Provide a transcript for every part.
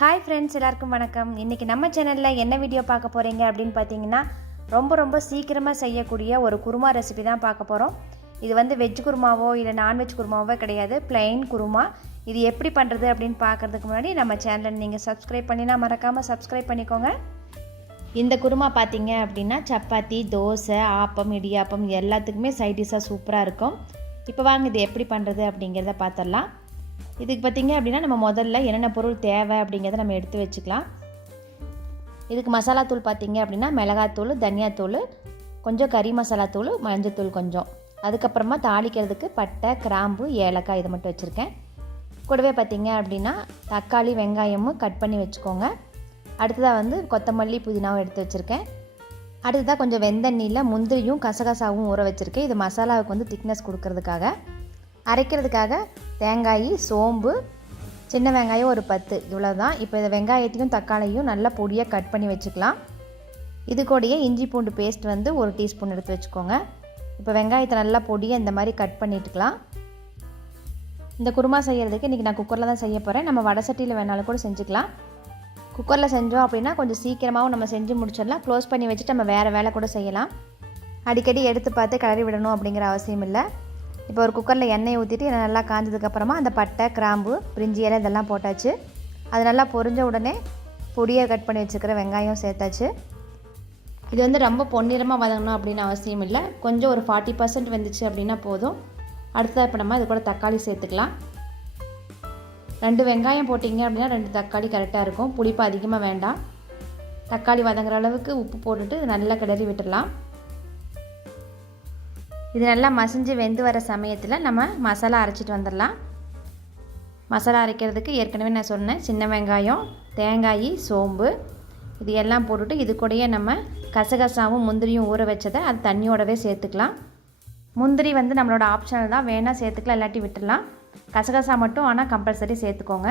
Hi friends எல்லாருக்கும் வணக்கம். இன்றைக்கி நம்ம சேனலில் என்ன வீடியோ பார்க்க போகிறீங்க அப்படின்னு பார்த்தீங்கன்னா ரொம்ப ரொம்ப சீக்கிரமாக செய்யக்கூடிய ஒரு குருமா ரெசிபி தான் பார்க்க போகிறோம் இது வந்து வெஜ் குருமாவோ இல்லை நான்வெஜ் குருமாவோ கிடையாது. பிளெயின் குருமா. இது எப்படி பண்ணுறது அப்படின்னு பார்க்குறதுக்கு முன்னாடி நம்ம சேனலை நீங்கள் சப்ஸ்கிரைப் பண்ணினா மறக்காமல் சப்ஸ்கிரைப் பண்ணிக்கோங்க. இந்த குருமா பார்த்தீங்க அப்படின்னா சப்பாத்தி தோசை ஆப்பம் இடியாப்பம் எல்லாத்துக்குமே சைட் டிஷ்ஷாக சூப்பராக இருக்கும். இப்போ வாங்க இது எப்படி பண்ணுறது அப்படிங்கிறத பார்த்துடலாம். இதுக்கு பார்த்தீங்க அப்படின்னா நம்ம முதல்ல என்னென்ன பொருள் தேவை அப்படிங்கிறத நம்ம எடுத்து வச்சுக்கலாம். இதுக்கு மசாலா தூள் பார்த்திங்க அப்படின்னா மிளகாத்தூள் தனியாத்தூள் கொஞ்சம் கறி மசாலா தூள் மஞ்சத்தூள் கொஞ்சம். அதுக்கப்புறமா தாளிக்கிறதுக்கு பட்டை கிராம்பு ஏலக்காய் இதை மட்டும் வச்சுருக்கேன். கூடவே பார்த்தீங்க அப்படின்னா தக்காளி வெங்காயமும் கட் பண்ணி வச்சுக்கோங்க. அடுத்ததாக வந்து கொத்தமல்லி புதினாவும் எடுத்து வச்சுருக்கேன். அடுத்ததாக கொஞ்சம் வெந்தண்ணியில் முந்திரியும் கசகசாவும் ஊற வச்சுருக்கேன். இது மசாலாவுக்கு வந்து திக்னஸ் கொடுக்கறதுக்காக. அரைக்கிறதுக்காக தேங்காய் சோம்பு சின்ன வெங்காயம் ஒரு பத்து. இவ்வளோ தான் இப்போ இந்த வெங்காயத்தையும் தக்காளியும் நல்லா பொடியாக கட் பண்ணி வச்சுக்கலாம். இது கூடயே இஞ்சி பூண்டு பேஸ்ட் வந்து ஒரு டீஸ்பூன் எடுத்து வச்சுக்கோங்க. இப்போ வெங்காயத்தை நல்லா பொடியாக இந்த மாதிரி கட் பண்ணிட்டுக்கலாம். இந்த குருமா செய்கிறதுக்கு இன்றைக்கி நான் குக்கரில் தான் செய்ய போகிறேன் நம்ம வடை சட்டியில் வேணாலும் கூட செஞ்சுக்கலாம். குக்கரில் செஞ்சோம் அப்படின்னா கொஞ்சம் சீக்கிரமாகவும் நம்ம செஞ்சு முடிச்சிடலாம். க்ளோஸ் பண்ணி வச்சுட்டு நம்ம வேறு வேலை கூட செய்யலாம். அடிக்கடி எடுத்து பார்த்து கிளறி விடணும் அப்படிங்கிற அவசியம் இல்லை. இப்போ ஒரு குக்கரில் எண்ணெய் ஊற்றிட்டு நல்லா காஞ்சதுக்கப்புறமா அந்த பட்டை கிராம்பு பிரிஞ்சி இலை இதெல்லாம் போட்டாச்சு. அது நல்லா பொரிஞ்ச உடனே பொடியை கட் பண்ணி வச்சுக்கிற வெங்காயம் சேர்த்தாச்சு. இது வந்து ரொம்ப பொன்னிறமாக வதங்கணும் அப்படின்னு அவசியம் இல்லை. கொஞ்சம் ஒரு ஃபார்ட்டி பர்சன்ட் வந்துச்சு அப்படின்னா போதும். அடுத்ததாக இப்போ நம்ம இது கூட தக்காளி சேர்த்துக்கலாம். ரெண்டு வெங்காயம் போட்டிங்க அப்படின்னா ரெண்டு தக்காளி கரெக்டாக இருக்கும். புளிப்பு அதிகமாக வேண்டாம். தக்காளி வதங்குற அளவுக்கு உப்பு போட்டுட்டு நல்லா கிளறி விட்டுடலாம். இது நல்லா மசிஞ்சு வெந்து வர சமயத்தில் நம்ம மசாலா அரைச்சிட்டு வந்துடலாம். மசாலா அரைக்கிறதுக்கு ஏற்கனவே நான் சொன்னேன் சின்ன வெங்காயம் தேங்காய் சோம்பு இது எல்லாம் போட்டுட்டு இது கூடயே நம்ம கசகசாவும் முந்திரியும் ஊற வச்சதை அது தண்ணியோடவே சேர்த்துக்கலாம். முந்திரி வந்து நம்மளோட ஆப்ஷனல் தான். வேணால் சேர்த்துக்கலாம் இல்லாட்டி விட்டுடலாம். கசகசா மட்டும் ஆனால் கம்பல்சரி சேர்த்துக்கோங்க.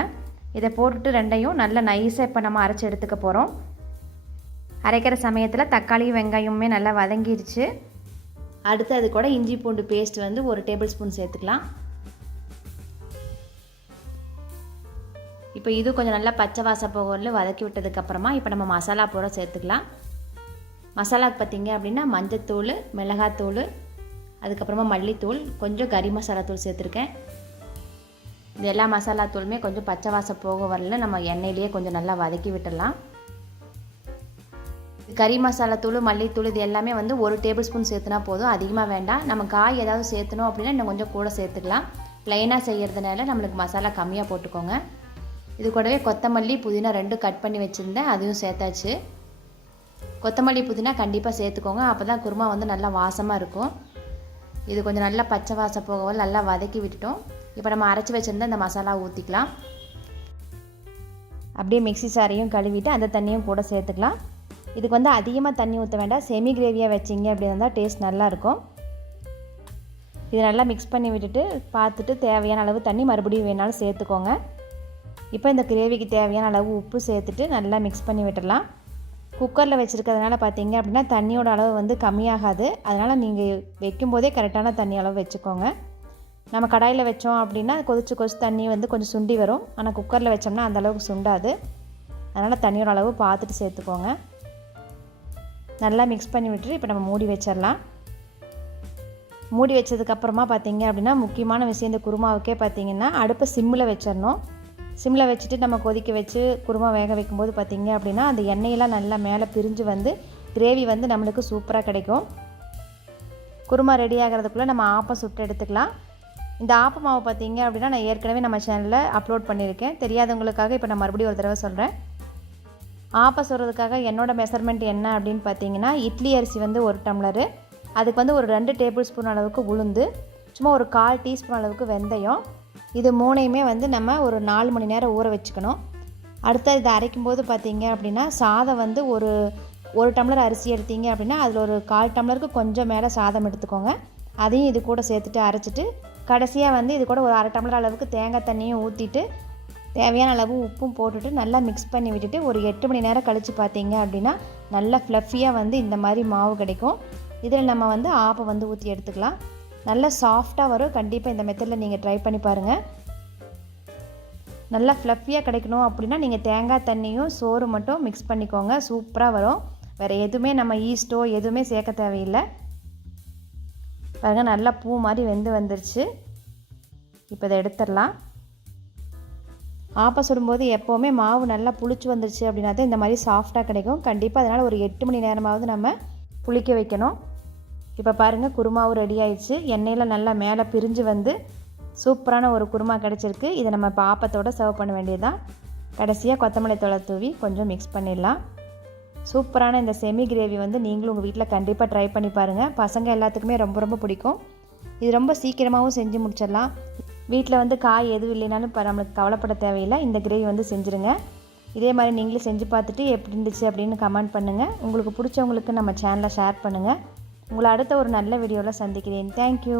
இதை போட்டுட்டு ரெண்டையும் நல்லா நைஸாக இப்போ நம்ம அரைச்சி எடுத்துக்க போகிறோம் அரைக்கிற சமயத்தில் தக்காளி வெங்காயமுமே நல்லா வதங்கிடுச்சு அடுத்து அது கூட இஞ்சி பூண்டு பேஸ்ட் வந்து ஒரு டேபிள் ஸ்பூன் சேர்த்துக்கலாம். இப்போ இது கொஞ்சம் நல்லா பச்சை வாசம் போகல வதக்கி விட்டதுக்கப்புறமா இப்போ நம்ம மசாலா பூரா சேர்த்துக்கலாம். மசாலாக்கு பார்த்தீங்க அப்படின்னா மஞ்சத்தூள் மிளகாத்தூள் அதுக்கப்புறமா மல்லித்தூள் கொஞ்சம் கறி மசாலா தூள் சேர்த்துருக்கேன். இது எல்லா மசாலா தூளுமே கொஞ்சம் பச்சை வாசம் போக வரல நம்ம எண்ணெயிலேயே கொஞ்சம் நல்லா வதக்கி விட்டுடலாம். கறி மசாலா தூள் மல்லித்தூள் இது எல்லாமே வந்து ஒரு டேபிள் ஸ்பூன் சேர்த்துனா போதும். அதிகமாக வேண்டாம். நம்ம காய் ஏதாவது சேர்த்தணும் அப்படின்னா இன்னும் கொஞ்சம் கூட சேர்த்துக்கலாம். ப்ளைனாக செய்கிறதுனால நம்மளுக்கு மசாலா கம்மியாக போட்டுக்கோங்க. இது கூடவே கொத்தமல்லி புதினா ரெண்டும் கட் பண்ணி வச்சுருந்தேன். அதையும் சேர்த்தாச்சு. கொத்தமல்லி புதினா கண்டிப்பாக சேர்த்துக்கோங்க. அப்போ தான் குருமா வந்து நல்லா வாசமாக இருக்கும். இது கொஞ்சம் நல்லா பச்சை வாசம் போகவும் நல்லா வதக்கி விட்டுட்டோம். இப்போ நம்ம அரைச்சி வச்சுருந்தா அந்த மசாலா ஊற்றிக்கலாம் அப்படியே மிக்ஸி சாரையும் கழுவிட்டு அந்த தண்ணியும் கூட சேர்த்துக்கலாம். இதுக்கு வந்து அதிகமாக தண்ணி ஊற்ற வேண்டாம். செமி கிரேவியாக வச்சிங்க அப்படி இருந்தால் டேஸ்ட் நல்லாயிருக்கும். இது நல்லா மிக்ஸ் பண்ணி விட்டுட்டு பார்த்துட்டு தேவையான அளவு தண்ணி மறுபடியும் வேணாலும் சேர்த்துக்கோங்க. இப்போ இந்த கிரேவிக்கு தேவையான அளவு உப்பு சேர்த்துட்டு நல்லா மிக்ஸ் பண்ணி விட்டுடலாம். குக்கரில் வச்சுருக்கிறதுனால பார்த்தீங்க அப்படின்னா தண்ணியோட அளவு வந்து கம்மியாகாது. அதனால் நீங்கள் வைக்கும்போதே கரெக்டான தண்ணி அளவு வச்சுக்கோங்க. நம்ம கடாயில் வச்சோம் அப்படின்னா கொதிச்சு கொதிச்சு தண்ணி வந்து கொஞ்சம் சுண்டி வரும். ஆனால் குக்கரில் வச்சோம்னா அந்தளவுக்கு சுண்டாது. அதனால் தண்ணியோட அளவு பார்த்துட்டு சேர்த்துக்கோங்க. நல்லா மிக்ஸ் பண்ணி விட்டுட்டு இப்போ நம்ம மூடி வச்சிடலாம். மூடி வச்சதுக்கப்புறமா பார்த்தீங்க அப்படின்னா முக்கியமான விஷயம் இந்த குருமாவுக்கே பார்த்தீங்கன்னா அடுப்பை சிம்மில் வச்சிடணும். சிம்மில் வச்சுட்டு நம்ம கொதிக்க வச்சு குருமா வேக வைக்கும்போது பார்த்தீங்க அப்படின்னா அந்த எண்ணெயெல்லாம் நல்லா மேலே பிரிஞ்சு வந்து கிரேவி வந்து நம்மளுக்கு சூப்பராக கிடைக்கும். குருமா ரெடி ஆகிறதுக்குள்ளே நம்ம ஆப்பம் சுட்டு எடுத்துக்கலாம். இந்த ஆப்ப மாவு பார்த்தீங்க அப்படின்னா நான் ஏற்கனவே நம்ம சேனலில் அப்லோட் பண்ணியிருக்கேன். தெரியாதவங்களுக்காக இப்போ நான் மறுபடியும் ஒரு தடவை சொல்கிறேன் ஆப்பை சொல்கிறதுக்காக என்னோட மெஷர்மெண்ட் என்ன அப்படின்னு பார்த்தீங்கன்னா இட்லி அரிசி வந்து ஒரு டம்ளரு. அதுக்கு வந்து ஒரு ரெண்டு டேபிள் ஸ்பூன் அளவுக்கு உளுந்து சும்மா ஒரு கால் டீஸ்பூன் அளவுக்கு வெந்தயம். இது மூணையுமே வந்து நம்ம ஒரு நாலு மணி நேரம் ஊற வச்சுக்கணும். அடுத்து இதை அரைக்கும் போது பார்த்தீங்க அப்படின்னா சாதம் வந்து ஒரு ஒரு டம்ளர் அரிசி எடுத்தீங்க அப்படின்னா அதில் ஒரு கால் டம்ளருக்கு கொஞ்சம் மேலே சாதம் எடுத்துக்கோங்க. அதையும் இது கூட சேர்த்துட்டு அரைச்சிட்டு கடைசியாக வந்து இது கூட ஒரு அரை டம்ளர் அளவுக்கு தேங்காய் தண்ணியும் ஊற்றிட்டு தேவையான அளவு உப்பும் போட்டுட்டு நல்லா மிக்ஸ் பண்ணி விட்டுட்டு ஒரு எட்டு மணி நேரம் கழித்து பார்த்தீங்க அப்படின்னா நல்லா ஃப்ளஃபியாக வந்து இந்த மாதிரி மாவு கிடைக்கும். இதில் நம்ம வந்து ஆப்பை வந்து ஊற்றி எடுத்துக்கலாம். நல்லா சாஃப்டாக வரும். கண்டிப்பாக இந்த மெத்தடில் நீங்கள் ட்ரை பண்ணி பாருங்கள் நல்லா ஃப்ளஃபியாக கிடைக்கணும் அப்படின்னா நீங்கள் தேங்காய் தண்ணியும் சோறு மட்டும் மிக்ஸ் பண்ணிக்கோங்க. சூப்பராக வரும். வேறு எதுவுமே நம்ம ஈஸ்ட்டோ எதுவுமே சேர்க்க தேவையில்லை. பாருங்க நல்லா பூ மாதிரி வெந்து வந்துருச்சு. இப்போ இதை எடுத்துடலாம். ஆப்பம் சுடும்போது எப்போவுமே மாவு நல்லா புளிச்சு வந்துருச்சு அப்படின்னா தான் இந்த மாதிரி சாஃப்டாக கிடைக்கும். கண்டிப்பாக அதனால் ஒரு எட்டு மணி நேரமாவது நம்ம புளிக்க வைக்கணும். இப்போ பாருங்கள் குருமாவும் ரெடி ஆயிடுச்சு. எண்ணெயில் நல்லா மேலே பிரிஞ்சு வந்து சூப்பரான ஒரு குருமா கிடச்சிருக்கு. இதை நம்ம இப்போ ஆப்பத்தோடு சர்வ் பண்ண வேண்டியது தான் கடைசியாக கொத்தமல்லி தழை தூவி கொஞ்சம் மிக்ஸ் பண்ணிடலாம். சூப்பரான இந்த செமி கிரேவி வந்து நீங்களும் உங்கள் வீட்டில் கண்டிப்பாக ட்ரை பண்ணி பாருங்கள் பசங்க எல்லாத்துக்குமே ரொம்ப ரொம்ப பிடிக்கும். இது ரொம்ப சீக்கிரமாகவும் செஞ்சு முடிச்சிடலாம். வீட்டில் வந்து காய் எதுவும் இல்லைனாலும் இப்போ நம்மளுக்கு கவலைப்பட தேவையில்லை. இந்த கிரேவி வந்து செஞ்சுருங்க. இதே மாதிரி நீங்களும் செஞ்சு பார்த்துட்டு எப்படி இருந்துச்சு அப்படின்னு கமெண்ட் பண்ணுங்கள் உங்களுக்கு பிடிச்சவங்களுக்கு நம்ம சேனலை ஷேர் பண்ணுங்கள் உங்களை அடுத்த ஒரு நல்ல வீடியோவில் சந்திக்கிறேன். தேங்க்யூ